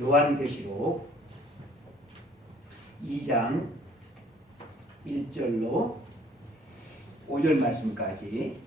요한계시록 2장 1절로 5절 말씀까지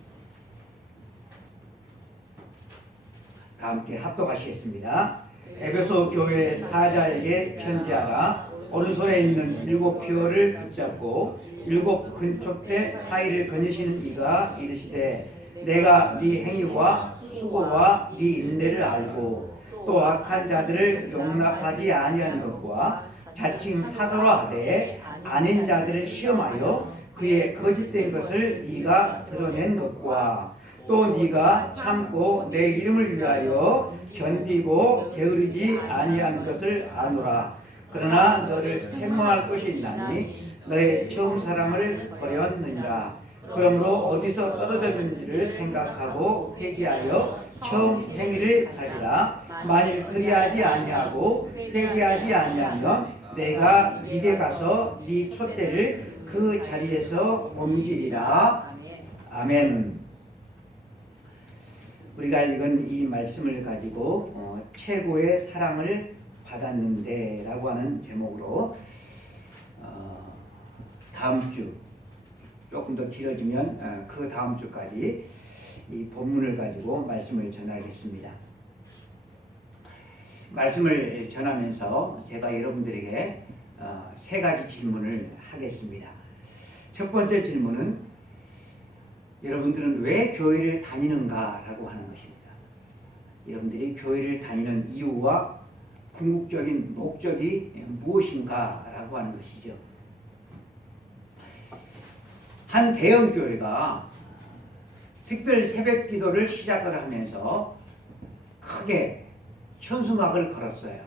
다 함께 합독하시겠습니다. 에베소 교회 사자에게 편지하라. 오른손에 있는 7 표를 붙잡고 7 근촉대 사이를 거니시는 이가 이르시되 내가 네 행위와 수고와 네 인내를 알고 또 악한 자들을 용납하지 아니하는 것과 자칭 사도라 하되 아닌 자들을 시험하여 그의 거짓된 것을 네가 드러낸 것과 또 네가 참고 내 이름을 위하여 견디고 게으르지 아니한 것을 아노라. 그러나 너를 책망할 것이 있나니 너의 처음 사랑을 버렸느니라. 그러므로 어디서 떨어졌는지를 생각하고 회개하여 처음 행위를 하리라. 만일 그리하지 아니하고 회개하지 아니하면 내가 네게 가서 네 촛대를 그 자리에서 옮기리라. 아멘. 우리가 읽은 이 말씀을 가지고 최고의 사랑을 받았는데 라고 하는 제목으로 다음 주 조금 더 길어지면 그 다음 주까지 이 본문을 가지고 말씀을 전하겠습니다. 말씀을 전하면서 제가 여러분들에게 3가지 질문을 하겠습니다. 첫 번째 질문은 여러분들은 왜 교회를 다니는가 라고 하는 것입니다. 여러분들이 교회를 다니는 이유와 궁극적인 목적이 무엇인가 라고 하는 것이죠. 한 대형 교회가 특별 새벽 기도를 시작을 하면서 크게 현수막을 걸었어요.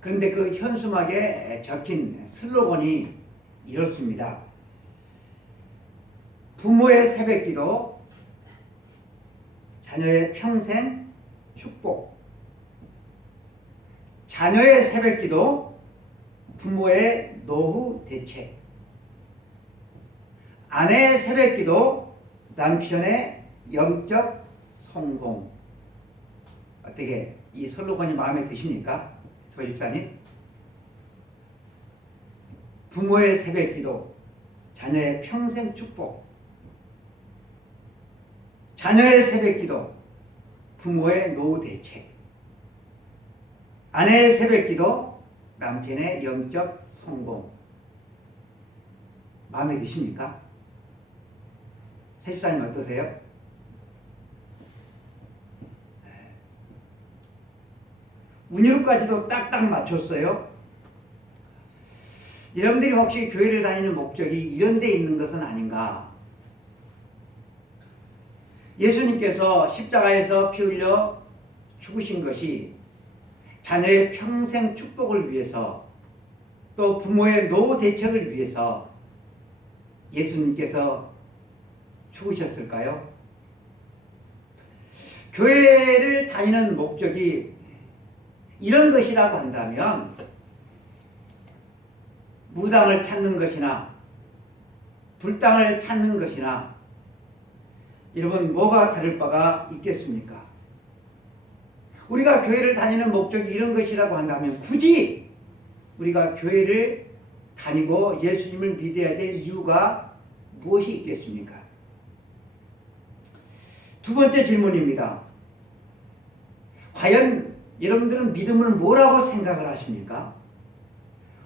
그런데 그 현수막에 적힌 슬로건이 이렇습니다. 부모의 새벽 기도, 자녀의 평생 축복. 자녀의 새벽 기도, 부모의 노후 대책. 아내의 새벽 기도, 남편의 영적 성공. 어떻게 이 슬로건이 마음에 드십니까? 조 집사님? 부모의 새벽 기도, 자녀의 평생 축복. 자녀의 새벽 기도, 부모의 노후 대책. 아내의 새벽 기도, 남편의 영적 성공. 마음에 드십니까? 새 집사님 어떠세요? 운율까지도 딱딱 맞췄어요. 여러분들이 혹시 교회를 다니는 목적이 이런 데 있는 것은 아닌가? 예수님께서 십자가에서 피 흘려 죽으신 것이 자녀의 평생 축복을 위해서 또 부모의 노후 대책을 위해서 예수님께서 죽으셨을까요? 교회를 다니는 목적이 이런 것이라고 한다면 무당을 찾는 것이나 불당을 찾는 것이나 여러분 뭐가 다를 바가 있겠습니까? 우리가 교회를 다니는 목적이 이런 것이라고 한다면 굳이 우리가 교회를 다니고 예수님을 믿어야 될 이유가 무엇이 있겠습니까? 두 번째 질문입니다. 과연 여러분들은 믿음을 뭐라고 생각을 하십니까?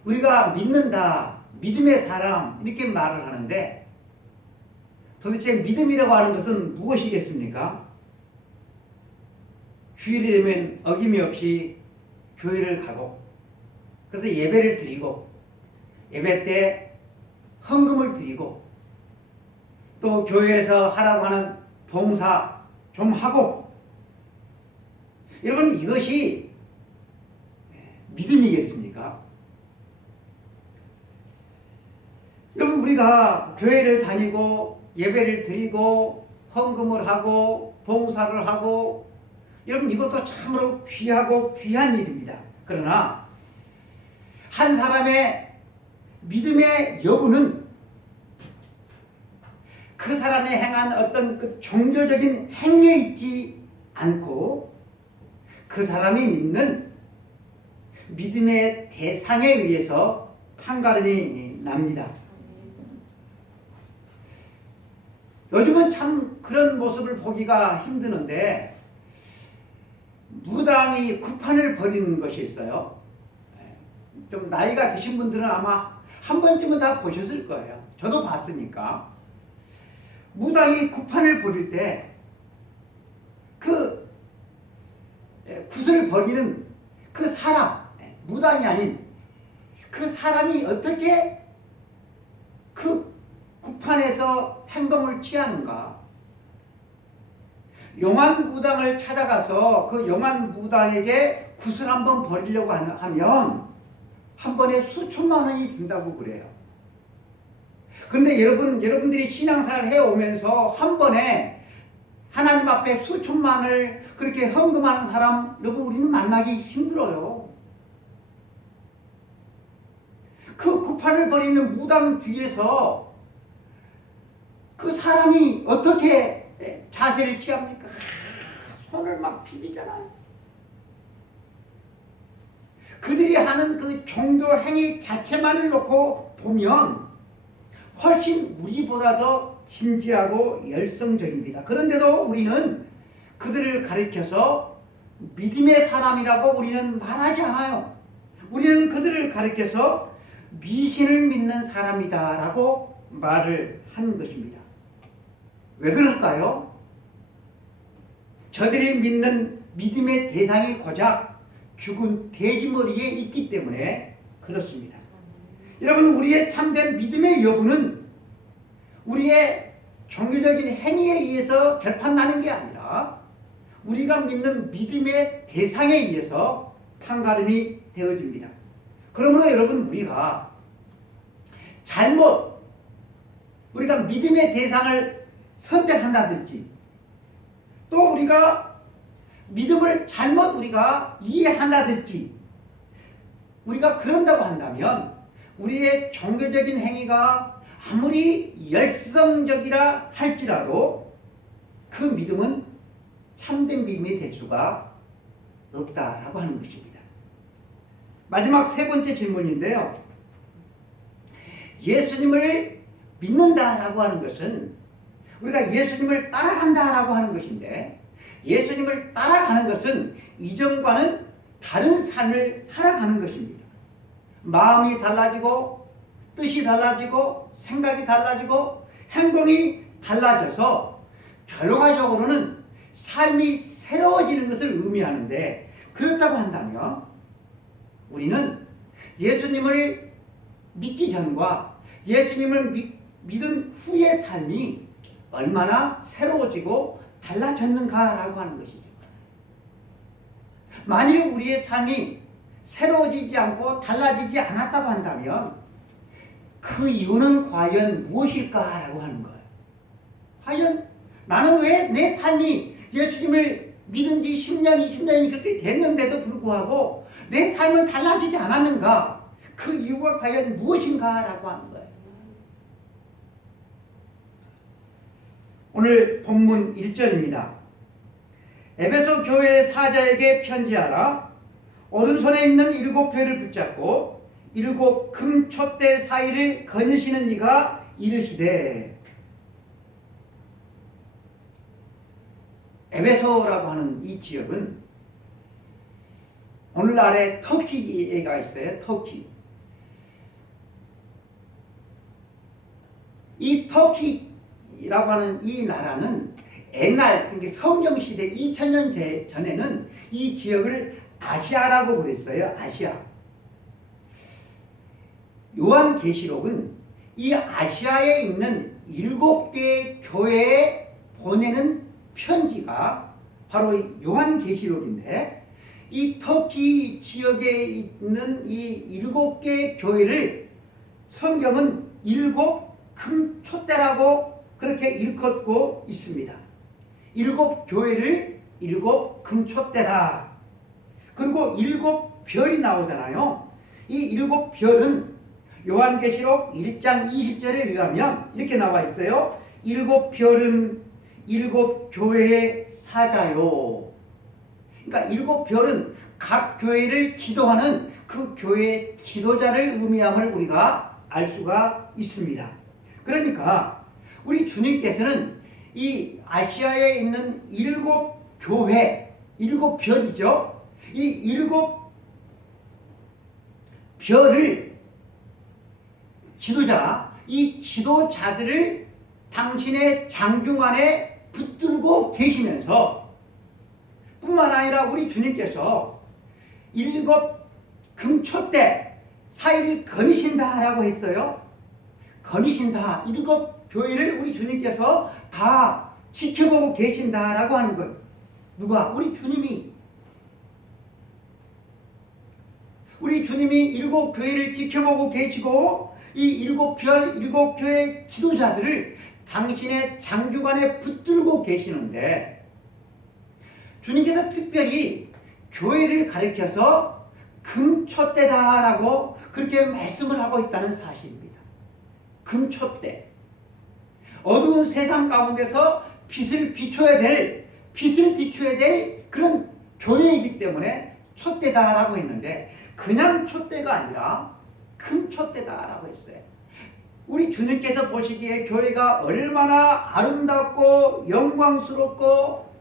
우리가 믿는다, 믿음의 사람 이렇게 말을 하는데 도대체 믿음이라고 하는 것은 무엇이겠습니까? 주일이 되면 어김없이 교회를 가고 그래서 예배를 드리고 예배 때 헌금을 드리고 또 교회에서 하라고 하는 봉사 좀 하고 여러분 이것이 믿음이겠습니까? 여러분 우리가 교회를 다니고 예배를 드리고 헌금을 하고 봉사를 하고 여러분 이것도 참으로 귀하고 귀한 일입니다. 그러나 한 사람의 믿음의 여부는 그 사람이 행한 어떤 그 종교적인 행위에 있지 않고 그 사람이 믿는 믿음의 대상에 의해서 판가름이 납니다. 요즘은 참 그런 모습을 보기가 힘드는데 무당이 구판을 벌이는 것이 있어요. 좀 나이가 드신 분들은 아마 한 번쯤은 다 보셨을 거예요. 저도 봤으니까. 무당이 구판을 벌일 때 그 굿을 벌이는 그 사람, 무당이 아닌 그 사람이 어떻게 그 구판에서 행동을 취하는가. 용한 무당을 찾아가서 그 용한 무당에게 굿을 한번 벌이려고 하면 한 번에 수천만 원이 든다고 그래요. 그런데 여러분들이 신앙생활을 해오면서 한 번에 하나님 앞에 수천만을 그렇게 헌금하는 사람, 여러분 우리는 만나기 힘들어요. 그 구판을 벌이는 무당 뒤에서 그 사람이 어떻게 자세를 취합니까? 손을 막 비비잖아요. 그들이 하는 그 종교 행위 자체만을 놓고 보면 훨씬 우리보다 더 진지하고 열성적입니다. 그런데도 우리는 그들을 가리켜서 믿음의 사람이라고 우리는 말하지 않아요. 우리는 그들을 가리켜서 미신을 믿는 사람이다라고 말을 하는 것입니다. 왜 그럴까요? 저들이 믿는 믿음의 대상이 고작 죽은 돼지머리에 있기 때문에 그렇습니다. 여러분, 우리의 참된 믿음의 여부는 우리의 종교적인 행위에 의해서 결판나는 게 아니라 우리가 믿는 믿음의 대상에 의해서 판가름이 되어집니다. 그러므로 여러분, 우리가 믿음의 대상을 선택한다든지 또 우리가 믿음을 잘못 우리가 이해한다든지 우리가 그런다고 한다면 우리의 종교적인 행위가 아무리 열성적이라 할지라도 그 믿음은 참된 믿음이 될 수가 없다라고 하는 것입니다. 마지막 세 번째 질문인데요. 예수님을 믿는다라고 하는 것은 우리가 예수님을 따라간다라고 하는 것인데 예수님을 따라가는 것은 이전과는 다른 삶을 살아가는 것입니다. 마음이 달라지고 뜻이 달라지고 생각이 달라지고 행동이 달라져서 결과적으로는 삶이 새로워지는 것을 의미하는데 그렇다고 한다면 우리는 예수님을 믿기 전과 예수님을 믿은 후의 삶이 얼마나 새로워지고 달라졌는가라고 하는 것이죠. 만일 우리의 삶이 새로워지지 않고 달라지지 않았다고 한다면 그 이유는 과연 무엇일까라고 하는 거예요. 과연 나는 왜 내 삶이 예수님을 믿은 지 10년, 20년이 그렇게 됐는데도 불구하고 내 삶은 달라지지 않았는가? 그 이유가 과연 무엇인가라고 하는 거예요. 오늘 본문 1절입니다. 에베소 교회 사자에게 편지하라. 오른손에 있는 7표를 붙잡고 7 금촛대 사이를 거느시는 이가 이르시되. 에베소라고 하는 이 지역은 오늘날의 터키가 있어요. 터키. 이 터키라고 하는 이 나라는 옛날 그러니까 성경시대 2000년 전에는 이 지역을 아시아라고 그랬어요. 아시아. 요한계시록은 이 아시아에 있는 7개의 교회에 보내는 편지가 바로 요한계시록인데 이 터키 지역에 있는 이 7개의 교회를 성경은 7 금촛대라고 그렇게 일컫고 있습니다. 7 교회를 7 금촛대라. 그리고 7 별이 나오잖아요. 이 7 별은 요한계시록 1장 20절에 의하면 이렇게 나와 있어요. 7 별은 7 교회의 사자요. 그러니까 일곱 별은 각 교회를 지도하는 그 교회 지도자를 의미함을 우리가 알 수가 있습니다. 그러니까 우리 주님께서는 이 아시아에 있는 일곱 교회, 일곱 별이죠. 이 일곱 별을 이 지도자들을 당신의 장중 안에 붙들고 계시면서 뿐만 아니라 우리 주님께서 일곱 금초대 사이를 거니신다라고 했어요. 거니신다. 일곱 교회를 우리 주님께서 다 지켜보고 계신다라고 하는 것. 누가? 우리 주님이. 우리 주님이 일곱 교회를 지켜보고 계시고 이 일곱 별, 일곱 교회 지도자들을 당신의 장주관에 붙들고 계시는데 주님께서 특별히 교회를 가리켜서 금촛대다라고 그렇게 말씀을 하고 있다는 사실입니다. 금촛대. 어두운 세상 가운데서 빛을 비춰야 될 그런 교회이기 때문에 촛대다라고 했는데 그냥 촛대가 아니라 금촛대다라고 했어요. 우리 주님께서 보시기에 교회가 얼마나 아름답고 영광스럽고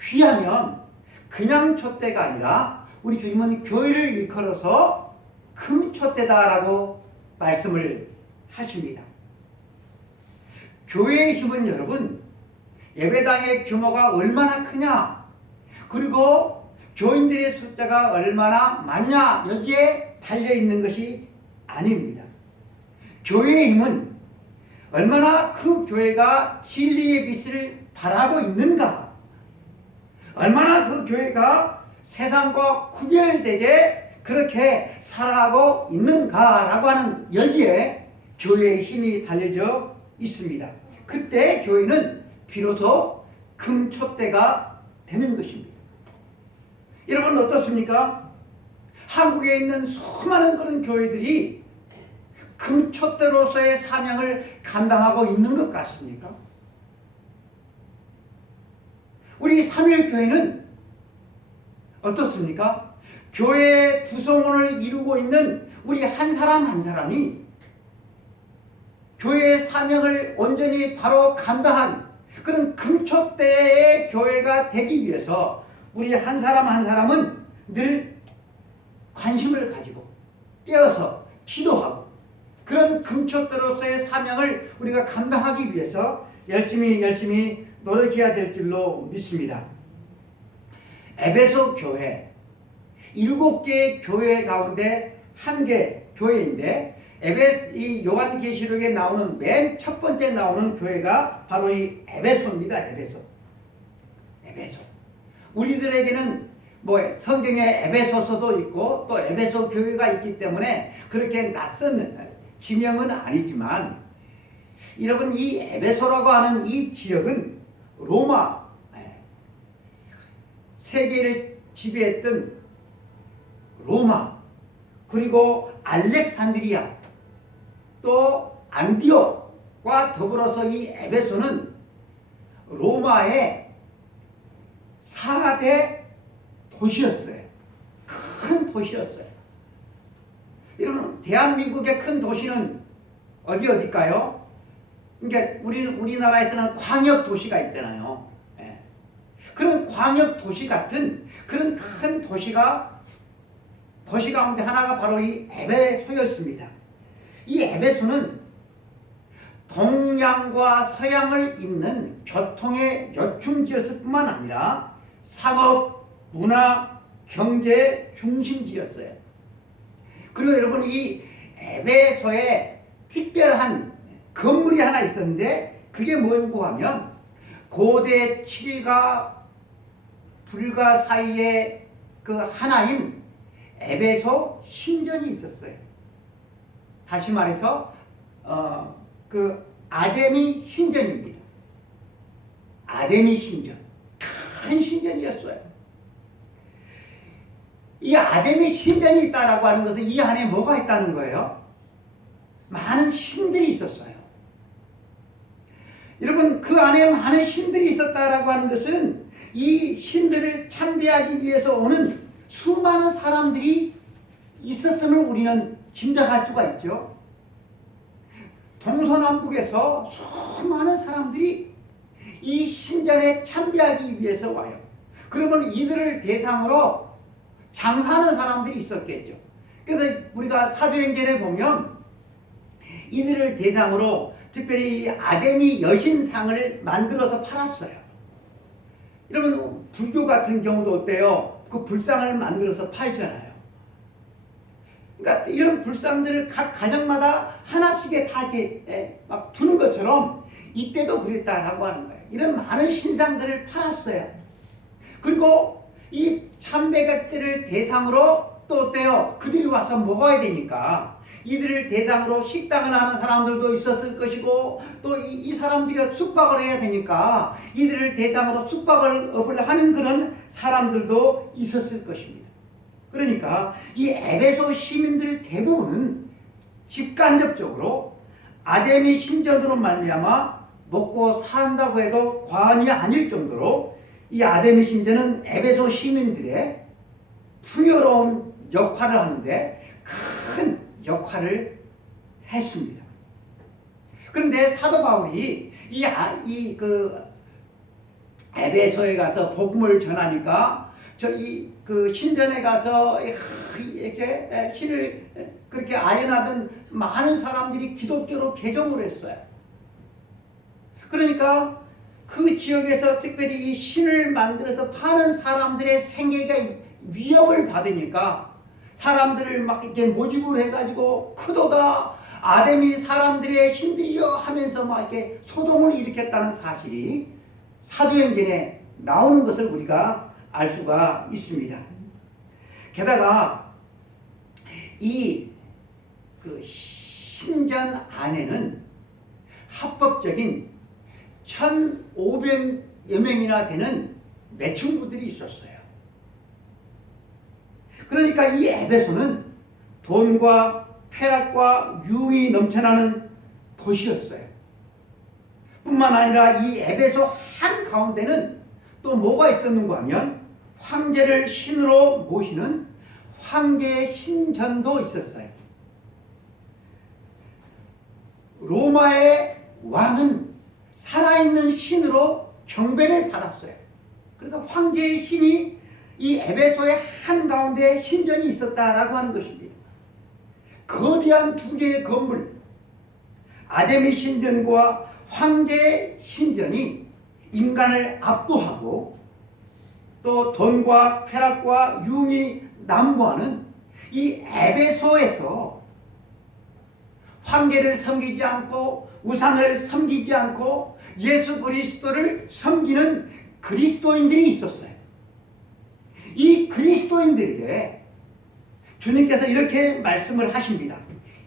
귀하면 그냥 촛대가 아니라 우리 주님은 교회를 일컬어서 금촛대다라고 말씀을 하십니다. 교회의 힘은 여러분 예배당의 규모가 얼마나 크냐 그리고 교인들의 숫자가 얼마나 많냐 여기에 달려있는 것이 아닙니다. 교회의 힘은 얼마나 그 교회가 진리의 빛을 발하고 있는가 얼마나 그 교회가 세상과 구별되게 그렇게 살아가고 있는가라고 하는 여기에 교회의 힘이 달려져 있습니다. 그때 교회는 비로소 금촛대가 되는 것입니다. 여러분 어떻습니까? 한국에 있는 수많은 그런 교회들이 금촛대로서의 사명을 감당하고 있는 것 같습니까? 우리 삼일교회는 어떻습니까? 교회의 구성원을 이루고 있는 우리 한 사람 한 사람이 교회의 사명을 온전히 바로 감당한 그런 금촛대의 교회가 되기 위해서 우리 한 사람 한 사람은 늘 관심을 가지고 깨어서 기도하고 그런 금촛대로서의 사명을 우리가 감당하기 위해서 열심히 노력해야 될 줄로 믿습니다. 에베소 교회 7개의 교회 가운데 한 개 교회인데 이 요한계시록에 나오는 맨 첫 번째 나오는 교회가 바로 이 에베소입니다. 에베소. 우리들에게는 성경에 에베소서도 있고 또 에베소 교회가 있기 때문에 그렇게 낯선 지명은 아니지만 여러분 이 에베소라고 하는 이 지역은 로마 세계를 지배했던 로마 그리고 알렉산드리아 또 안디옥과 더불어서 이 에베소는 로마의 4대 도시였어요. 큰 도시였어요. 여러분 대한민국의 큰 도시는 어디일까요? 그러니까 우리나라에서는 광역 도시가 있잖아요. 그런 광역 도시 같은 그런 큰 도시 가운데 하나가 바로 이 에베소였습니다. 이 에베소는 동양과 서양을 잇는 교통의 요충지였을 뿐만 아니라 상업, 문화, 경제 중심지였어요. 그리고 여러분 이 에베소에 특별한 건물이 하나 있었는데 그게 뭐냐고 하면 고대 7가 불가 사이에 그 하나인 에베소 신전이 있었어요. 다시 말해서 그 아데미 신전입니다. 아데미 신전. 큰 신전이었어요. 이 아데미 신전이 있다라고 하는 것은 이 안에 뭐가 있다는 거예요? 많은 신들이 있었어요. 여러분 그 안에 많은 신들이 있었다라고 하는 것은 이 신들을 참배하기 위해서 오는 수많은 사람들이 있었음을 우리는 짐작할 수가 있죠. 동서남북에서 수많은 사람들이 이 신전에 참배하기 위해서 와요. 그러면 이들을 대상으로 장사하는 사람들이 있었겠죠. 그래서 우리가 사도행전에 보면 이들을 대상으로 특별히 아데미 여신상을 만들어서 팔았어요. 여러분 불교 같은 경우도 어때요? 그 불상을 만들어서 팔잖아요. 그러니까 이런 불상들을 각 가정마다 하나씩에 다 이렇게 막 두는 것처럼 이때도 그랬다라고 하는 거예요. 이런 많은 신상들을 팔았어요. 그리고 이 참배객들을 대상으로 또 어때요? 그들이 와서 먹어야 되니까 이들을 대상으로 식당을 하는 사람들도 있었을 것이고 또 이 사람들이 숙박을 해야 되니까 이들을 대상으로 숙박을 하는 그런 사람들도 있었을 것입니다. 그러니까 이 에베소 시민들 대부분은 직간접적으로 아데미 신전으로 말미암아 먹고 산다고 해도 과언이 아닐 정도로 이 아데미 신전은 에베소 시민들의 풍요로운 역할을 하는데 큰 역할을 했습니다. 그런데 사도 바울이 에베소에 가서 복음을 전하니까 그 신전에 가서 이렇게 신을 그렇게 아련하던 많은 사람들이 기독교로 개종을 했어요. 그러니까 그 지역에서 특별히 이 신을 만들어서 파는 사람들의 생계가 위협을 받으니까 사람들을 막 이렇게 모집을 해가지고 크도다 아데미 사람들의 신들이여 하면서 막 이렇게 소동을 일으켰다는 사실이 사도행전에 나오는 것을 우리가 알 수가 있습니다. 게다가 그 신전 안에는 합법적인 1,500여 명이나 되는 매춘부들이 있었어요. 그러니까 이 에베소는 돈과 쾌락과 유흥이 넘쳐나는 도시였어요. 뿐만 아니라 이 에베소 한가운데는 또 뭐가 있었는가 하면 황제를 신으로 모시는 황제의 신전도 있었어요. 로마의 왕은 살아있는 신으로 경배를 받았어요. 그래서 황제의 신이 이 에베소의 한가운데 신전이 있었다라고 하는 것입니다. 거대한 두 개의 건물, 아데미 신전과 황제의 신전이 인간을 압도하고 또 돈과 쾌락과 유흥이 남부하는 이 에베소에서 황제를 섬기지 않고 우상을 섬기지 않고 예수 그리스도를 섬기는 그리스도인들이 있었어요. 이 그리스도인들에게 주님께서 이렇게 말씀을 하십니다.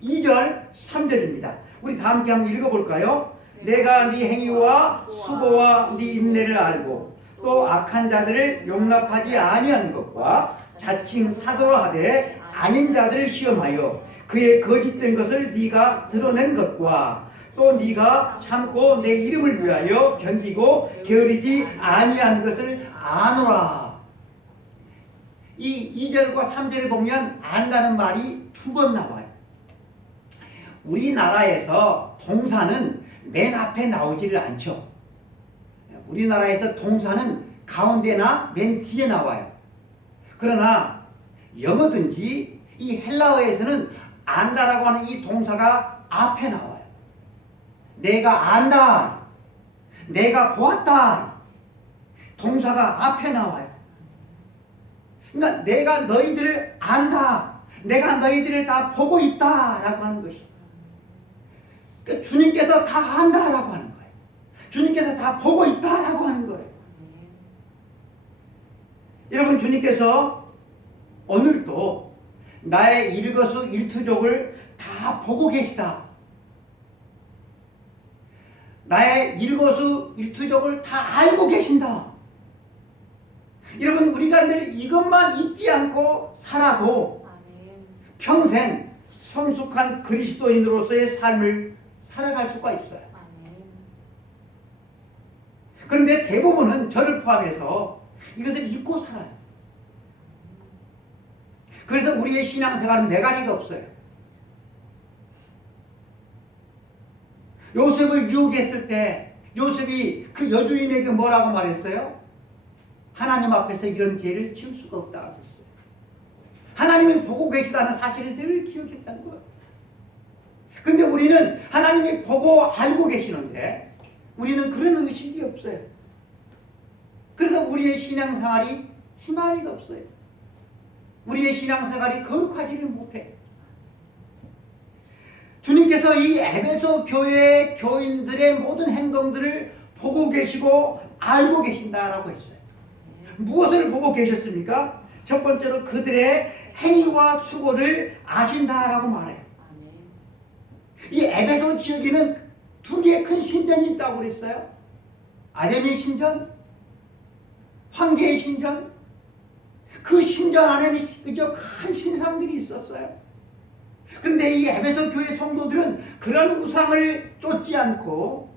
2절, 3절입니다. 우리 다 함께 한번 읽어볼까요? 내가 네 행위와 수고와 네 인내를 알고 또 악한 자들을 용납하지 아니한 것과 자칭 사도라 하되 아닌 자들을 시험하여 그의 거짓된 것을 네가 드러낸 것과 또 네가 참고 내 이름을 위하여 견디고 게으르지 아니한 것을 아노라. 이 2절과 3절에 보면 안다는 말이 2번 나와요. 우리나라에서 동사는 맨 앞에 나오지를 않죠. 우리나라에서 동사는 가운데나 맨 뒤에 나와요. 그러나 영어든지 이 헬라어에서는 안다라고 하는 이 동사가 앞에 나와요. 내가 안다, 내가 보았다, 동사가 앞에 나와요. 그러니까 내가 너희들을 안다, 내가 너희들을 다 보고 있다라고 하는 것이. 그러니까 주님께서 다 안다라고 하는 거예요. 주님께서 다 보고 있다라고 하는 거예요. 여러분, 주님께서 오늘도 나의 일거수일투족을 다 보고 계시다. 나의 일거수일투족을 다 알고 계신다. 여러분, 우리가 늘 이것만 잊지 않고 살아도 평생 성숙한 그리스도인으로서의 삶을 살아갈 수가 있어요. 그런데 대부분은 저를 포함해서 이것을 잊고 살아요. 그래서 우리의 신앙생활은 네 가지가 없어요. 요셉을 유혹했을 때 요셉이 그 여주인에게 뭐라고 말했어요? 하나님 앞에서 이런 죄를 지을 수가 없다고 했어요. 하나님이 보고 계시다는 사실을 늘 기억했던 거예요. 근데 우리는 하나님이 보고 알고 계시는데 우리는 그런 의식이 없어요. 그래서 우리의 신앙생활이 희망이 없어요. 우리의 신앙생활이 거룩하지를 못해. 주님께서 이 에베소 교회 교인들의 모든 행동들을 보고 계시고 알고 계신다라고 했어요. 무엇을 보고 계셨습니까? 첫 번째로 그들의 행위와 수고를 아신다라고 말해요. 이 에베소 지역에는 두 개의 큰 신전이 있다고 그랬어요. 아데미 신전, 황제의 신전. 그 신전 안에는 그저 큰 신상들이 있었어요. 그런데 이 에베소 교회 성도들은 그런 우상을 쫓지 않고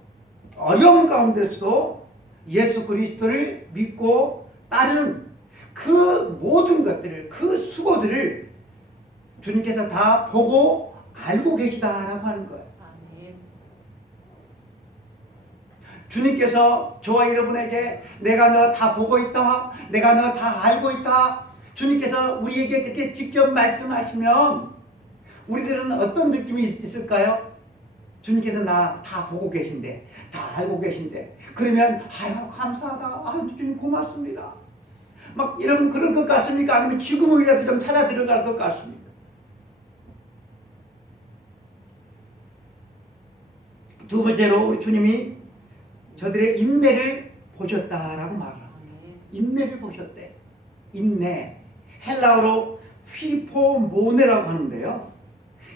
어려운 가운데서도 예수 그리스도를 믿고 따르는 그 모든 것들을, 그 수고들을 주님께서 다 보고 알고 계시다라고 하는 거예요. 주님께서 저와 여러분에게 내가 너 다 보고 있다, 내가 너 다 알고 있다, 주님께서 우리에게 그렇게 직접 말씀하시면 우리들은 어떤 느낌이 있을까요? 주님께서 나 다 보고 계신데, 다 알고 계신데, 그러면 아유 감사하다, 아유 주님 고맙습니다, 막 이런 그럴 것 같습니까? 아니면 지금이라도 좀 찾아 들어갈 것 같습니까? 두 번째로 우리 주님이 저들의 인내를 보셨다라고 말합니다. 인내를 보셨대. 인내. 헬라어로 휘포모네라고 하는데요.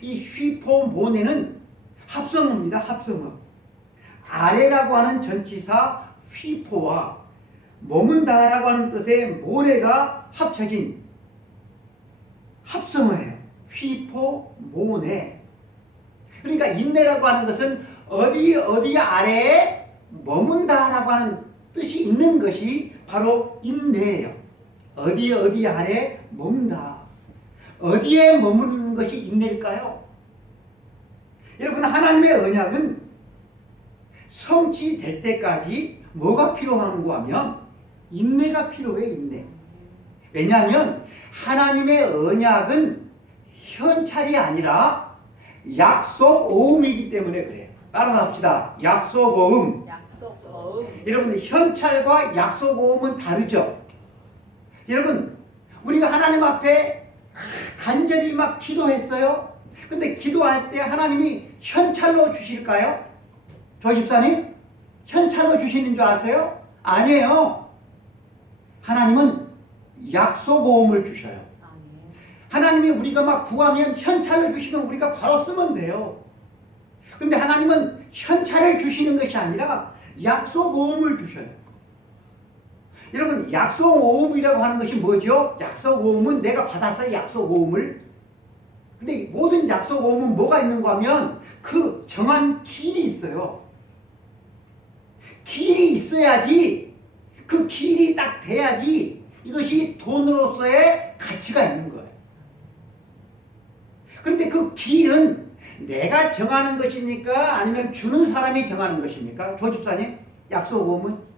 이 휘포모네는 합성어입니다. 합성어. 아래라고 하는 전치사 휘포와 머문다라고 하는 뜻의 모네가 합쳐진 합성어예요. 휘포모네. 그러니까 인내라고 하는 것은 어디 아래에 머문다라고 하는 뜻이 있는 것이 바로 인내예요. 어디 아래 머문다. 어디에 머무는 것이 인내일까요? 여러분, 하나님의 언약은 성취될 때까지 뭐가 필요한가 하면 인내가 필요해. 인내. 왜냐하면 하나님의 언약은 현찰이 아니라 약속오음이기 때문에 그래요. 따라서 합시다. 약속오음. 여러분, 현찰과 약속오음은 다르죠. 여러분, 우리가 하나님 앞에 간절히 막 기도했어요. 근데 기도할 때 하나님이 현찰로 주실까요? 조 집사님, 현찰로 주시는 줄 아세요? 아니에요. 하나님은 약속오음을 주셔요. 하나님이 우리가 막 구하면 현찰로 주시면 우리가 바로 쓰면 돼요. 근데 하나님은 현찰을 주시는 것이 아니라 약속오음을 주셔요. 여러분, 약속오음이라고 하는 것이 뭐죠? 약속오음은 내가 받았어요. 약속오음을. 근데 모든 약속오음은 뭐가 있는가 하면 그 정한 길이 있어요. 길이 있어야지, 그 길이 딱 돼야지 이것이 돈으로서의 가치가 있는 거예요. 그런데 그 길은 내가 정하는 것입니까? 아니면 주는 사람이 정하는 것입니까? 조 집사님, 약속오음은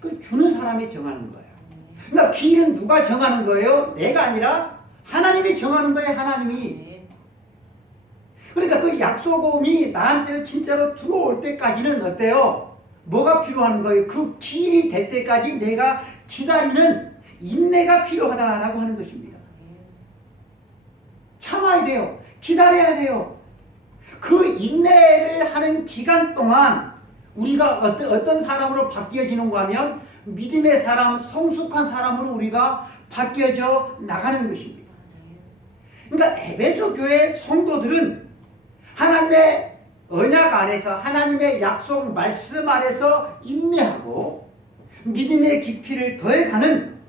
그 주는 사람이 정하는 거예요. 그러니까 길은 누가 정하는 거예요? 내가 아니라 하나님이 정하는 거예요. 하나님이. 그러니까 그 약속오음이 나한테 진짜로 들어올 때까지는 어때요? 뭐가 필요한 거예요? 그 길이 될 때까지 내가 기다리는 인내가 필요하다라고 하는 것입니다. 참아야 돼요. 기다려야 돼요. 그 인내를 하는 기간 동안 우리가 어떤 사람으로 바뀌어지는가 하면 믿음의 사람, 성숙한 사람으로 우리가 바뀌어져 나가는 것입니다. 그러니까 에베소 교회 성도들은 하나님의 언약 안에서, 하나님의 약속 말씀 안에서 인내하고 믿음의 깊이를 더해가는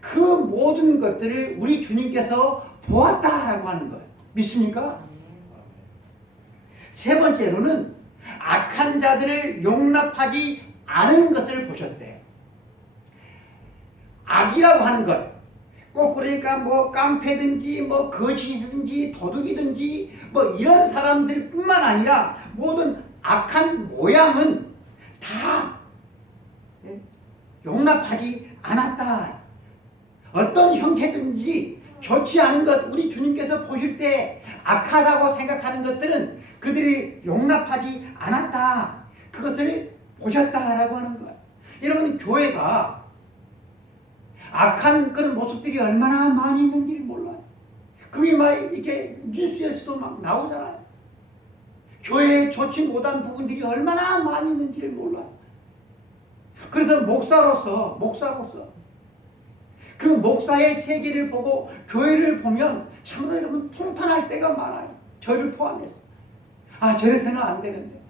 그 모든 것들을 우리 주님께서 보았다라고 하는 거예요. 믿습니까? 세 번째로는 악한 자들을 용납하지 아는 것을 보셨대. 악이라고 하는 것, 꼭 그러니까 뭐 깡패든지 뭐 거짓이든지 도둑이든지 뭐 이런 사람들뿐만 아니라 모든 악한 모양은 다 용납하지 않았다. 어떤 형태든지 좋지 않은 것, 우리 주님께서 보실 때 악하다고 생각하는 것들은 그들이 용납하지 않았다. 그것을 보셨다라고 하는 거예요. 여러분, 교회가 악한 그런 모습들이 얼마나 많이 있는지를 몰라요. 그게 막 이렇게 뉴스에서도 막 나오잖아요. 교회에 좋지 못한 부분들이 얼마나 많이 있는지를 몰라요. 그래서 목사로서 그 목사의 세계를 보고 교회를 보면 참으로 여러분 통탄할 때가 많아요. 저를 포함해서. 아, 저래서는 안 되는데.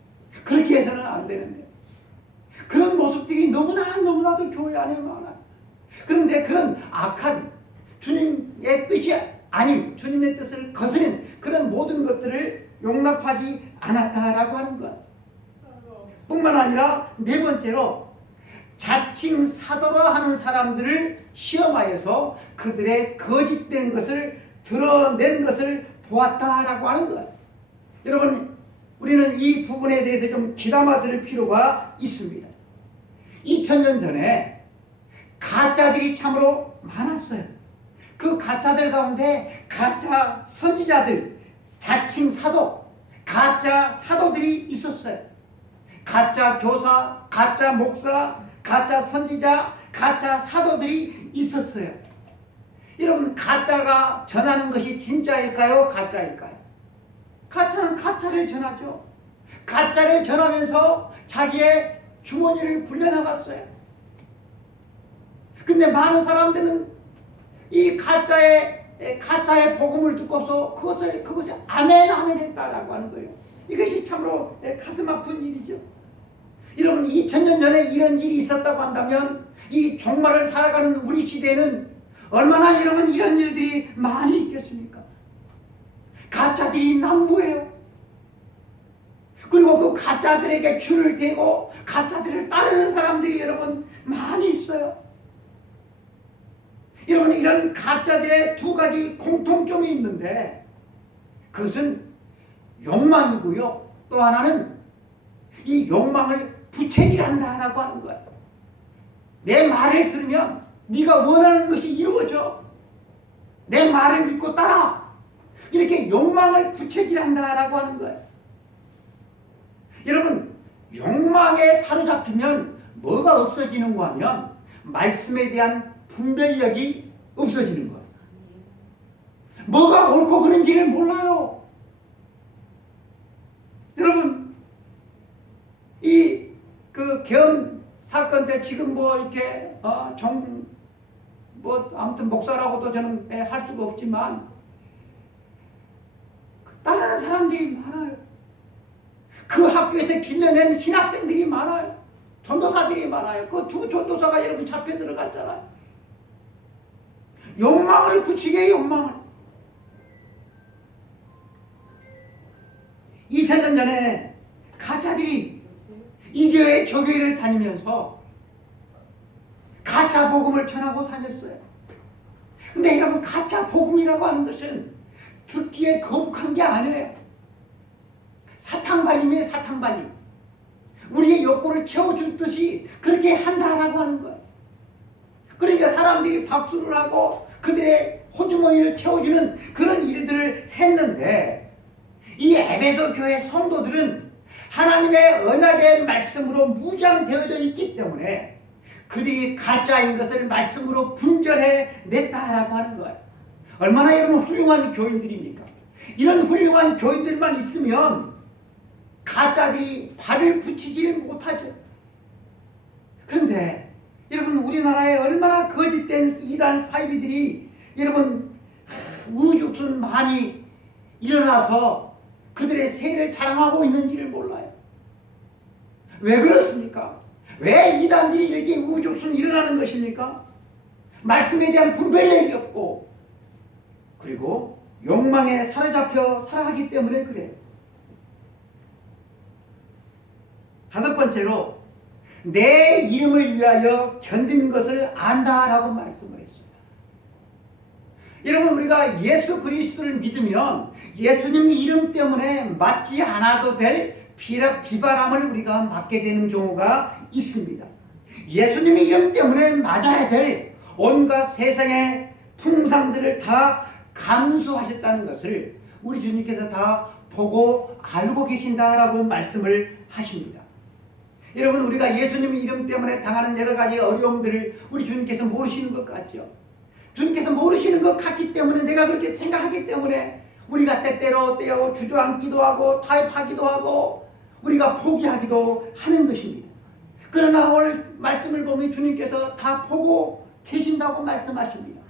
그렇게 해서는 안 되는데. 그런 모습들이 너무나도 교회 안에 많아요. 그런데 그런 악한 주님의 뜻이 아닌 주님의 뜻을 거스른 그런 모든 것들을 용납하지 않았다라고 하는 것. 뿐만 아니라 네 번째로 자칭 사도라 하는 사람들을 시험하여서 그들의 거짓된 것을 드러낸 것을 보았다라고 하는 거예요. 여러분, 우리는 이 부분에 대해서 좀 귀담아 들을 필요가 있습니다. 2000년 전에 가짜들이 참으로 많았어요. 그 가짜들 가운데 가짜 선지자들, 자칭 사도, 가짜 사도들이 있었어요. 가짜 교사, 가짜 목사, 가짜 선지자, 가짜 사도들이 있었어요. 여러분, 가짜가 전하는 것이 진짜일까요? 가짜일까요? 가짜는 가짜를 전하죠. 가짜를 전하면서 자기의 주머니를 불려나갔어요. 근데 많은 사람들은 이 가짜의 복음을 듣고서 그것을 아멘 했다라고 하는 거예요. 이것이 참으로 가슴 아픈 일이죠. 여러분, 2000년 전에 이런 일이 있었다고 한다면 이 종말을 살아가는 우리 시대에는 얼마나 이런 일들이 많이 있겠습니까? 가짜들이 난무해요. 그리고 그 가짜들에게 줄을 대고 가짜들을 따르는 사람들이 여러분 많이 있어요. 여러분, 이런 가짜들의 두 가지 공통점이 있는데 그것은 욕망이고요. 또 하나는 이 욕망을 부채질한다라고 하는 거예요. 내 말을 들으면 네가 원하는 것이 이루어져. 내 말을 믿고 따라. 이렇게 욕망을 부채질한다라고 하는 거예요. 여러분, 욕망에 사로잡히면 뭐가 없어지는가 하면 말씀에 대한 분별력이 없어지는 거예요. 뭐가 옳고 그른지를 몰라요. 여러분, 그 개헌 사건 때 지금 뭐 이렇게 아무튼 목사라고도 저는 할 수가 없지만 따르는 사람들이 많아요. 그 학교에서 길러낸 신학생들이 많아요. 전도사들이 많아요. 그 두 전도사가 여러분 잡혀 들어갔잖아요. 욕망을 부추게 욕망을. 2000년 전에 가짜들이 이 교회 저 교회를 다니면서 가짜 복음을 전하고 다녔어요. 근데 여러분, 가짜 복음이라고 하는 것은 듣기에 거북한 게 아니에요. 사탕발림이에요. 사탕발림. 우리의 욕구를 채워줄 듯이 그렇게 한다라고 하는 거예요. 그러니까 사람들이 박수를 하고 그들의 호주머니를 채워주는 그런 일들을 했는데 이 에베소 교회 성도들은 하나님의 언약의 말씀으로 무장되어져 있기 때문에 그들이 가짜인 것을 말씀으로 분별해 냈다라고 하는 거예요. 얼마나 여러분 훌륭한 교인들입니까? 이런 훌륭한 교인들만 있으면 가짜들이 발을 붙이지 못하죠. 그런데 여러분, 우리나라에 얼마나 거짓된 이단 사이비들이 여러분 우후죽순 많이 일어나서 그들의 세를 자랑하고 있는지를 몰라요. 왜 그렇습니까? 왜 이단들이 이렇게 우후죽순 일어나는 것입니까? 말씀에 대한 분별력이 없고 그리고 욕망에 사로잡혀 살아가기 때문에 그래요. 다섯 번째로 내 이름을 위하여 견딘 것을 안다라고 말씀을 했습니다. 여러분, 우리가 예수 그리스도를 믿으면 예수님 이름 때문에 맞지 않아도 될 비바람을 우리가 맞게 되는 경우가 있습니다. 예수님의 이름 때문에 맞아야 될 온갖 세상의 풍상들을 다 감수하셨다는 것을 우리 주님께서 다 보고 알고 계신다라고 말씀을 하십니다. 여러분, 우리가 예수님의 이름 때문에 당하는 여러 가지 어려움들을 우리 주님께서 모르시는 것 같죠? 주님께서 모르시는 것 같기 때문에, 내가 그렇게 생각하기 때문에 우리가 때때로 주저앉기도 하고 타협하기도 하고 우리가 포기하기도 하는 것입니다. 그러나 오늘 말씀을 보면 주님께서 다 보고 계신다고 말씀하십니다.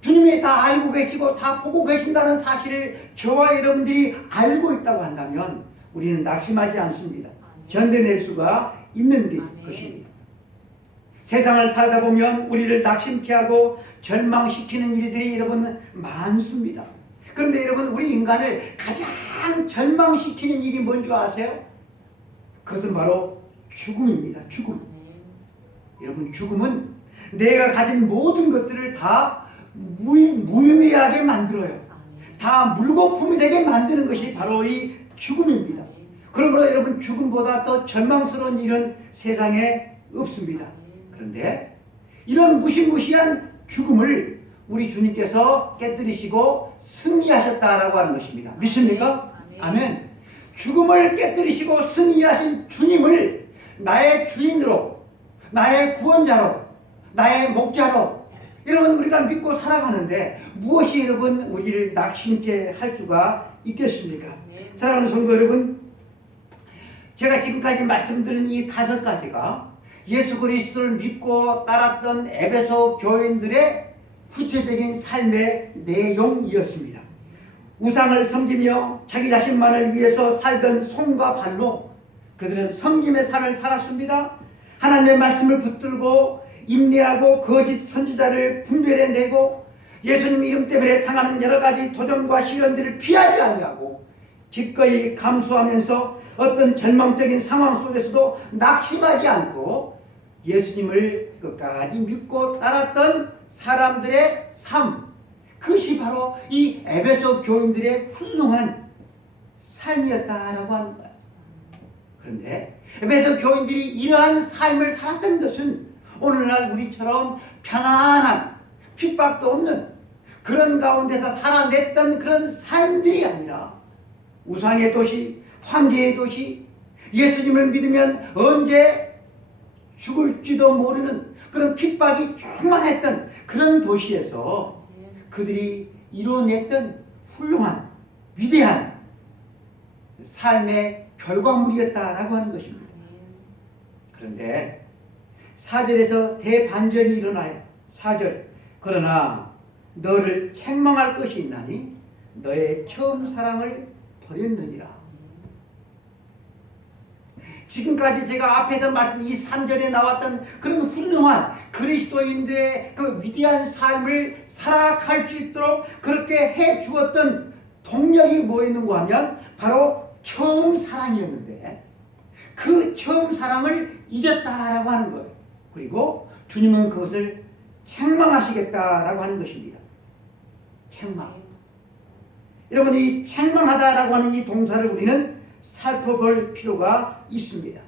주님이 다 알고 계시고 다 보고 계신다는 사실을 저와 여러분들이 알고 있다고 한다면 우리는 낙심하지 않습니다. 견뎌낼 수가 있는 것입니다. 세상을 살다 보면 우리를 낙심케 하고 절망시키는 일들이 여러분 많습니다. 그런데 여러분, 우리 인간을 가장 절망시키는 일이 뭔지 아세요? 그것은 바로 죽음입니다. 죽음. 여러분, 죽음은 내가 가진 모든 것들을 다 무의미하게 만들어요. 다 물거품이 되게 만드는 것이 바로 이 죽음입니다. 그러므로 여러분, 죽음보다 더 절망스러운 일은 세상에 없습니다. 그런데 이런 무시무시한 죽음을 우리 주님께서 깨뜨리시고 승리하셨다라고 하는 것입니다. 믿습니까? 아멘. 죽음을 깨뜨리시고 승리하신 주님을 나의 주인으로, 나의 구원자로, 나의 목자로 여러분 우리가 믿고 살아가는데 무엇이 여러분 우리를 낙심케 할 수가 있겠습니까? 사랑하는 성도 여러분, 제가 지금까지 말씀드린 이 5가지가 예수 그리스도를 믿고 따랐던 에베소 교인들의 구체적인 삶의 내용이었습니다. 우상을 섬기며 자기 자신만을 위해서 살던 손과 발로 그들은 섬김의 삶을 살았습니다. 하나님의 말씀을 붙들고 인내하고 거짓 선지자를 분별해내고 예수님 이름 때문에 당하는 여러 가지 도전과 시련들을 피하지 아니하고 기꺼이 감수하면서 어떤 절망적인 상황 속에서도 낙심하지 않고 예수님을 끝까지 믿고 따랐던 사람들의 삶, 그것이 바로 이 에베소 교인들의 훌륭한 삶이었다라고 하는 거예요. 그런데 에베소 교인들이 이러한 삶을 살았던 것은 오늘날 우리처럼 편안한 핍박도 없는 그런 가운데서 살아냈던 그런 삶들이 아니라 우상의 도시, 황제의 도시, 예수님을 믿으면 언제 죽을지도 모르는 그런 핍박이 충만했던 그런 도시에서 그들이 이뤄냈던 훌륭한 위대한 삶의 결과물이었다라고 하는 것입니다. 그런데 4절에서 대반전이 일어나요. 4절, 그러나 너를 책망할 것이 있나니 너의 처음 사랑을 버렸느니라. 지금까지 제가 앞에서 말씀 이 3절에 나왔던 그런 훌륭한 그리스도인들의 그 위대한 삶을 살아갈 수 있도록 그렇게 해 주었던 동력이 뭐였는가 하면 바로 처음 사랑이었는데 그 처음 사랑을 잊었다라고 하는 거예요. 그리고 주님은 그것을 책망하시겠다라고 하는 것입니다. 책망. 여러분, 이 책망하다라고 하는 이 동사를 우리는 살펴볼 필요가 있습니다.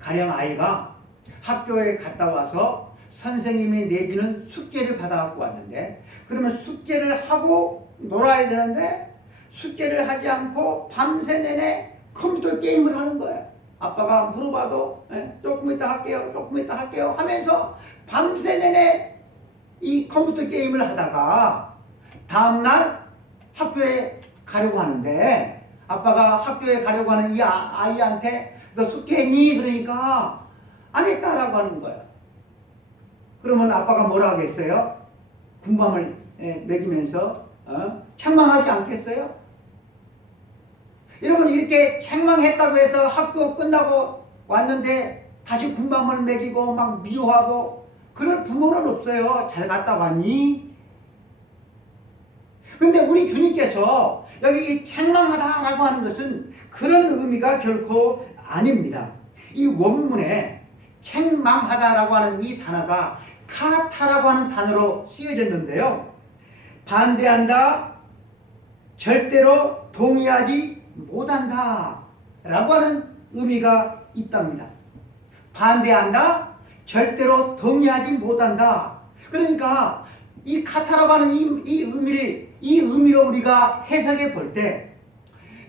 가령 아이가 학교에 갔다 와서 선생님이 내주는 숙제를 받아갖고 왔는데 그러면 숙제를 하고 놀아야 되는데 숙제를 하지 않고 밤새 내내 컴퓨터 게임을 하는 거예요. 아빠가 물어봐도 조금 이따 할게요, 조금 이따 할게요 하면서 밤새 내내 이 컴퓨터 게임을 하다가 다음날 학교에 가려고 하는데 아빠가 학교에 가려고 하는 이 아이한테 너 숙제했니? 그러니까 안 했다라고 하는 거예요. 그러면 아빠가 뭐라 하겠어요? 군밤을 먹이면서 책망하지 않겠어요? 여러분, 이렇게 책망했다고 해서 학교 끝나고 왔는데 다시 군밤을 먹이고 막 미워하고 그럴 부모는 없어요. 잘 갔다 왔니? 근데 우리 주님께서 여기 책망하다라고 하는 것은 그런 의미가 결코 아닙니다. 이 원문에 책망하다라고 하는 이 단어가 카타라고 하는 단어로 쓰여졌는데요. 반대한다, 절대로 동의하지 못한다 라고 하는 의미가 있답니다. 반대한다, 절대로 동의하지 못한다. 그러니까 이 카타라고 하는 이 의미로 우리가 해석해 볼 때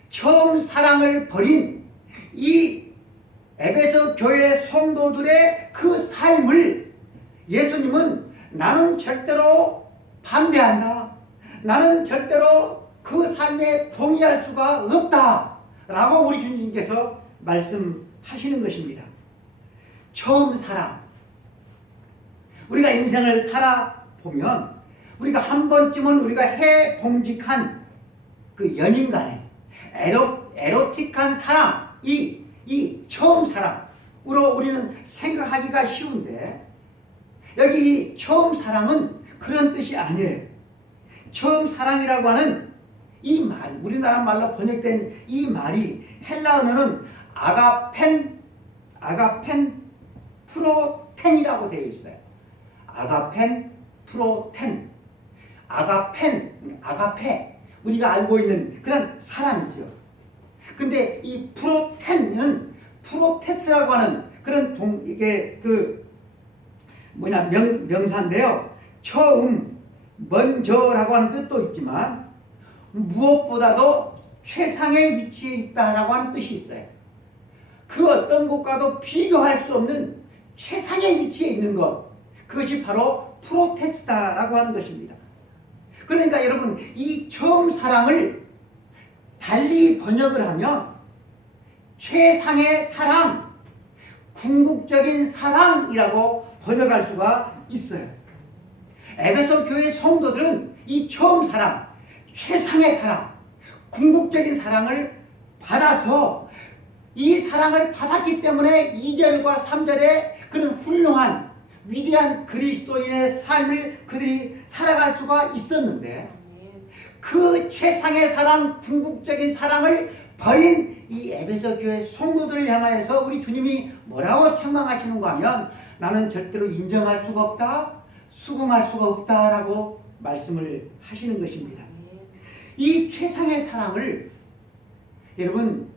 처음 사랑을 버린 이 에베소 교회 성도들의 그 삶을 예수님은 나는 절대로 반대한다. 나는 절대로 그 삶에 동의할 수가 없다. 라고 우리 주님께서 말씀하시는 것입니다. 처음 사랑. 우리가 인생을 살아보면 우리가 한 번쯤은 우리가 해봉직한 그 연인 간의 에로틱한 사랑, 이 처음 사랑으로 우리는 생각하기가 쉬운데 여기 처음 사랑은 그런 뜻이 아니에요. 처음 사랑이라고 하는 이 말, 우리나라 말로 번역된 이 말이 헬라어는 아가펜 프로텐이라고 되어 있어요. 아가펜 프로텐. 아가페. 우리가 알고 있는 그런 사랑이죠. 근데 이 프로텐은 프로테스라고 하는 그런 이게 명사인데요. 처음, 먼저라고 하는 뜻도 있지만 무엇보다도 최상의 위치에 있다라고 하는 뜻이 있어요. 그 어떤 것과도 비교할 수 없는 최상의 위치에 있는 것. 그것이 바로 프로테스다라고 하는 것입니다. 그러니까 여러분 이 처음 사랑을 달리 번역을 하면 최상의 사랑, 궁극적인 사랑이라고 번역할 수가 있어요. 에베소 교회 성도들은 이 처음 사랑, 최상의 사랑, 궁극적인 사랑을 받아서 이 사랑을 받았기 때문에 2절과 3절에 그런 훌륭한 위대한 그리스도인의 삶을 그들이 살아갈 수가 있었는데 그 최상의 사랑, 궁극적인 사랑을 버린 이 에베소 교회 성도들을 향하여서 우리 주님이 뭐라고 책망하시는가 하면 나는 절대로 인정할 수가 없다, 수긍할 수가 없다라고 말씀을 하시는 것입니다. 이 최상의 사랑을 여러분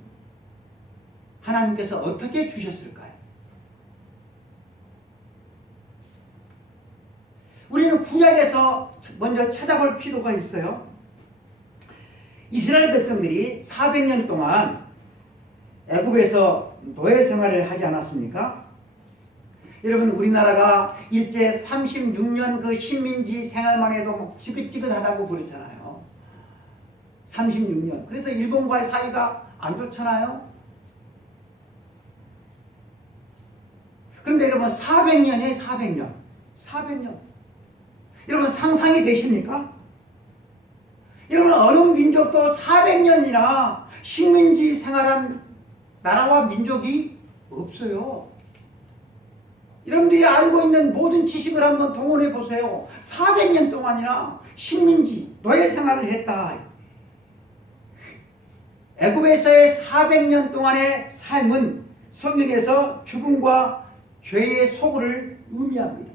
하나님께서 어떻게 주셨을까요? 우리는 구약에서 먼저 찾아볼 필요가 있어요. 이스라엘 백성들이 400년 동안 애굽에서 노예 생활을 하지 않았습니까? 여러분 우리나라가 일제 36년 그 식민지 생활만 해도 막 지긋지긋하다고 그러잖아요. 36년. 그래서 일본과의 사이가 안 좋잖아요. 그런데 여러분 400년에 400년. 400년. 여러분 상상이 되십니까? 여러분 어느 민족도 400년이나 식민지 생활한 나라와 민족이 없어요. 여러분들이 알고 있는 모든 지식을 한번 동원해 보세요. 400년 동안이나 식민지 노예 생활을 했다. 애굽에서의 400년 동안의 삶은 성경에서 죽음과 죄의 소굴을 의미합니다.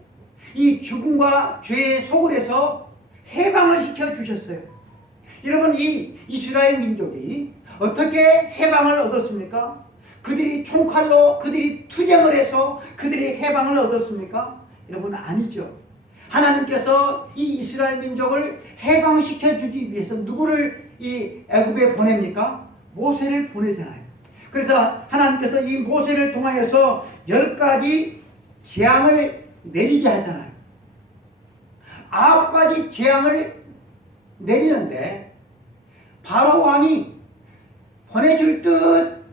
이 죽음과 죄의 소굴에서 해방을 시켜 주셨어요. 여러분 이 이스라엘 민족이 어떻게 해방을 얻었습니까? 그들이 총칼로 그들이 투쟁을 해서 그들이 해방을 얻었습니까? 여러분 아니죠. 하나님께서 이 이스라엘 민족을 해방시켜 주기 위해서 누구를 이 애굽에 보냅니까? 모세를 보내잖아요. 그래서 하나님께서 이 모세를 통하여서 10가지 재앙을 내리게 하잖아요. 9가지 재앙을 내리는데 바로 왕이 보내줄 듯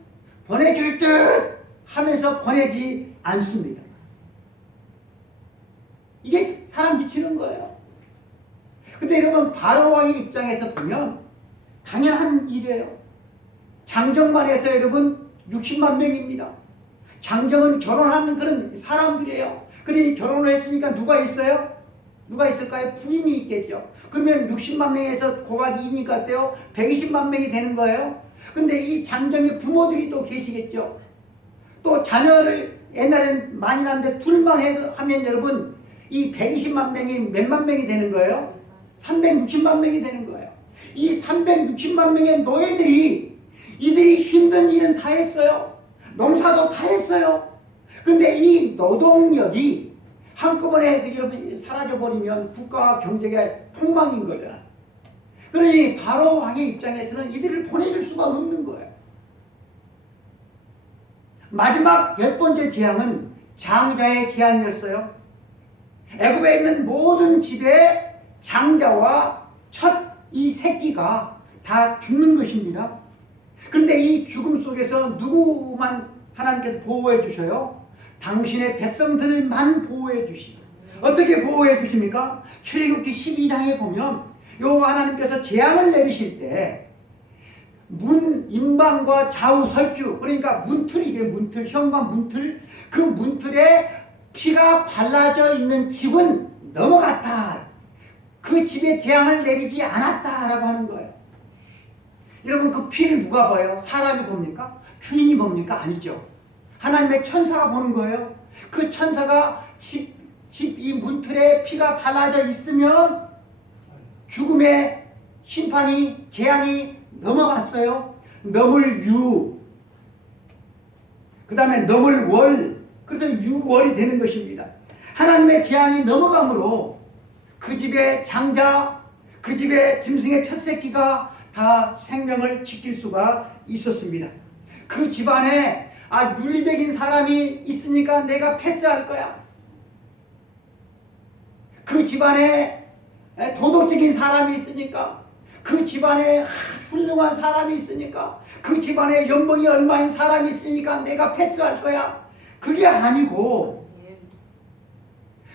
하면서 보내지 않습니다. 이게 사람 미치는 거예요. 근데 여러분 바로 왕의 입장에서 보면 당연한 일이에요. 장정만 해서 여러분 60만 명입니다. 장정은 결혼하는 그런 사람들이에요. 그러니 결혼을 했으니까 누가 있어요? 누가 있을까요? 부인이 있겠죠. 그러면 60만 명에서 곱하기 2니까 어때요? 120만 명이 되는 거예요. 근데 이 장정의 부모들이 또 계시겠죠. 또 자녀를 옛날에는 많이 낳는데 둘만 하면 여러분 이 120만 명이 몇만 명이 되는 거예요? 360만 명이 되는 거예요. 이 360만 명의 노예들이 이들이 힘든 일은 다 했어요. 농사도 다 했어요. 근데 이 노동력이 한꺼번에 여러분 사라져버리면 국가와 경제가 폭망인 거잖아. 그러니 바로 왕의 입장에서는 이들을 보내줄 수가 없는 거예요. 마지막 10번째 재앙은 장자의 재앙이었어요. 애굽에 있는 모든 집의 장자와 첫 이 새끼가 다 죽는 것입니다. 그런데 이 죽음 속에서 누구만 하나님께서 보호해 주셔요? 당신의 백성들만 보호해 주시죠. 어떻게 보호해 주십니까? 출애굽기 12장에 보면 여호와 하나님께서 재앙을 내리실 때 문 임방과 좌우 설주, 그러니까 문틀이죠. 문틀, 현관 문틀. 그 문틀에 피가 발라져 있는 집은 넘어갔다. 그 집에 재앙을 내리지 않았다라고 하는 거예요. 여러분 그 피를 누가 봐요? 사람이 봅니까? 주인이 봅니까? 아니죠. 하나님의 천사가 보는 거예요. 그 천사가 집 이 문틀에 피가 발라져 있으면 죽음의 심판이 재앙이 넘어갔어요. 넘을 유, 그 다음에 넘을 월, 그래서 유월이 되는 것입니다. 하나님의 재앙이 넘어가므로 그 집의 장자, 그 집의 짐승의 첫 새끼가 다 생명을 지킬 수가 있었습니다. 그 집안에 윤리적인 사람이 있으니까 내가 패스할 거야. 그 집안에 도덕적인 사람이 있으니까, 그 집안에 훌륭한 사람이 있으니까, 그 집안에 연봉이 얼마인 사람이 있으니까 내가 패스할 거야. 그게 아니고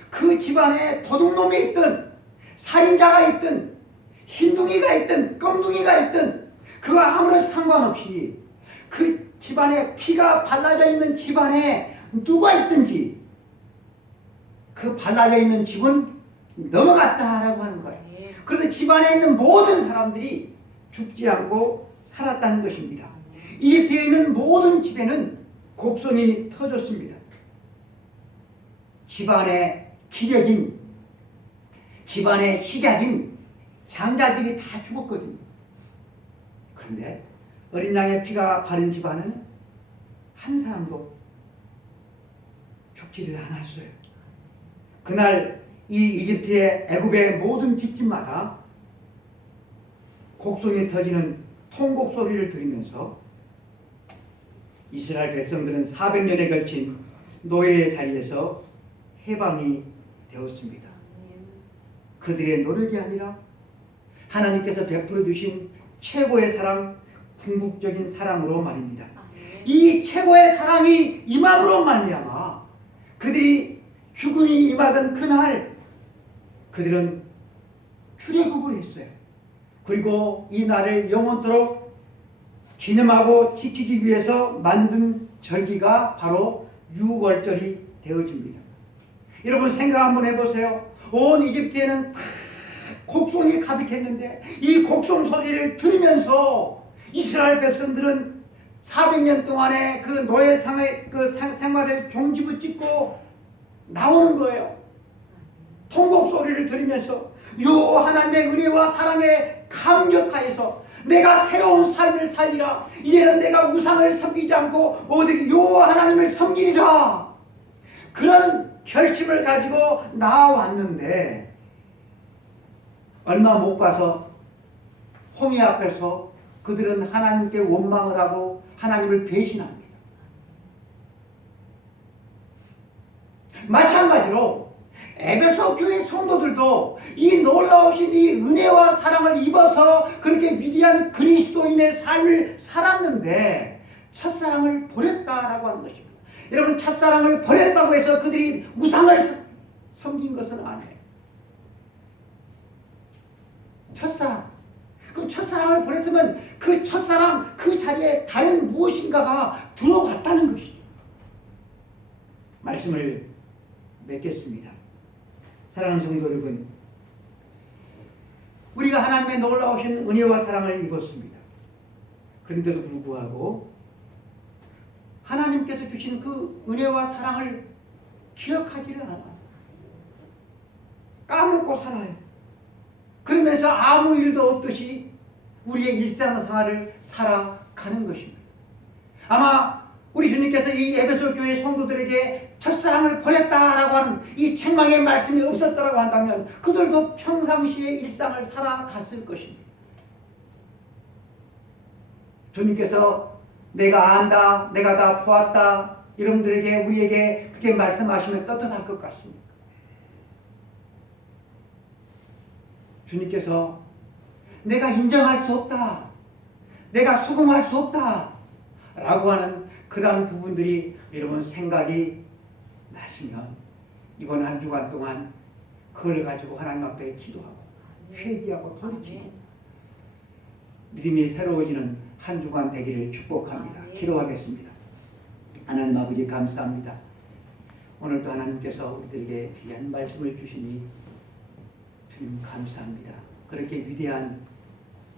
그 집안에 도둑놈이 있든 살인자가 있든 흰둥이가 있든 껌둥이가 있든 그와 아무런 상관없이 그 집안에 피가 발라져 있는 집안에 누가 있든지 그 발라져 있는 집은 넘어갔다라고 하는 거예요. 그래서 집안에 있는 모든 사람들이 죽지 않고 살았다는 것입니다. 이집트에 있는 모든 집에는 곡성이 터졌습니다. 집안의 기력인, 집안의 시작인 장자들이 다 죽었거든요. 그런데 어린 양의 피가 바른 집안은 한 사람도 죽지를 않았어요. 그날 이 이집트의 애굽의 모든 집집마다 곡성이 터지는 통곡 소리를 들으면서 이스라엘 백성들은 400년에 걸친 노예의 자리에서 해방이 되었습니다. 그들의 노력이 아니라 하나님께서 베풀어 주신 최고의 사랑, 궁극적인 사랑으로 말입니다. 이 최고의 사랑이 임함으로 말미암아 그들이 죽음이 임하던 그날 그들은 출애굽을 했어요. 그리고 이 날을 영원토록 기념하고 지키기 위해서 만든 절기가 바로 유월절이 되어집니다. 여러분 생각 한번 해보세요. 온 이집트에는 다 곡성이 가득했는데 이 곡성 소리를 들으면서 이스라엘 백성들은 400년 동안의 그 노예상의 그 생활을 종지부짓고 나오는 거예요. 통곡 소리를 들으면서 요 하나님의 은혜와 사랑에 감격하여서 내가 새로운 삶을 살리라. 이제는 내가 우상을 섬기지 않고 오직 요 하나님을 섬기리라. 그런 결심을 가지고 나왔는데 얼마 못 가서 홍해 앞에서 그들은 하나님께 원망을 하고 하나님을 배신합니다. 마찬가지로 에베소 교회 성도들도 이 놀라우신 이 은혜와 사랑을 입어서 그렇게 위대한 그리스도인의 삶을 살았는데 첫사랑을 버렸다라고 하는 것입니다. 여러분 첫사랑을 버렸다고 해서 그들이 우상을 섬긴 것은 아니에요. 첫사랑. 그 첫사랑을 버렸으면 그 첫사랑 그 자리에 다른 무엇인가가 들어왔다는 것이죠. 말씀을 맺겠습니다. 사랑하는 성도 여러분, 우리가 하나님의 놀라우신 은혜와 사랑을 입었습니다. 그런데도 불구하고 하나님께서 주신 그 은혜와 사랑을 기억하지를 않아요. 까먹고 살아요. 그러면서 아무 일도 없듯이 우리의 일상생활을 살아가는 것입니다. 아마 우리 주님께서 이 에베소 교회 성도들에게 첫사랑을 버렸다라고 하는 이 책망의 말씀이 없었다라고 한다면 그들도 평상시에 일상을 살아갔을 것입니다. 주님께서 내가 안다, 내가 다 보았다, 여러분들에게 우리에게 그렇게 말씀하시면 떳떳할 것 같습니다. 주님께서 내가 인정할 수 없다, 내가 수긍할 수 없다 라고 하는 그러한 부분들이 여러분 생각이 나시면 이번 한 주간 동안 그걸 가지고 하나님 앞에 기도하고 회개하고 돌이키고 믿음이 새로워지는 한 주간 되기를 축복합니다. 기도하겠습니다. 하나님 아버지 감사합니다. 오늘도 하나님께서 우리들에게 귀한 말씀을 주시니 주님 감사합니다. 그렇게 위대한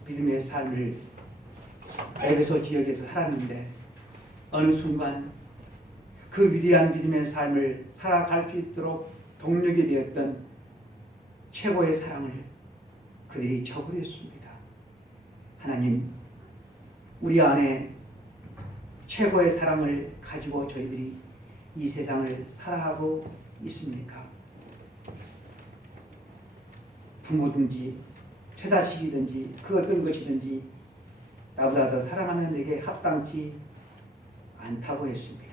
믿음의 삶을 에베소 지역에서 살았는데 어느 순간 그 위대한 믿음의 삶을 살아갈 수 있도록 동력이 되었던 최고의 사랑을 그들이 저버렸습니다. 하나님, 우리 안에 최고의 사랑을 가지고 저희들이 이 세상을 살아가고 있습니까? 부모든지 처자식이든지 그 어떤 것이든지 나보다 더 사랑하는 내게 합당치 않다고 했습니다.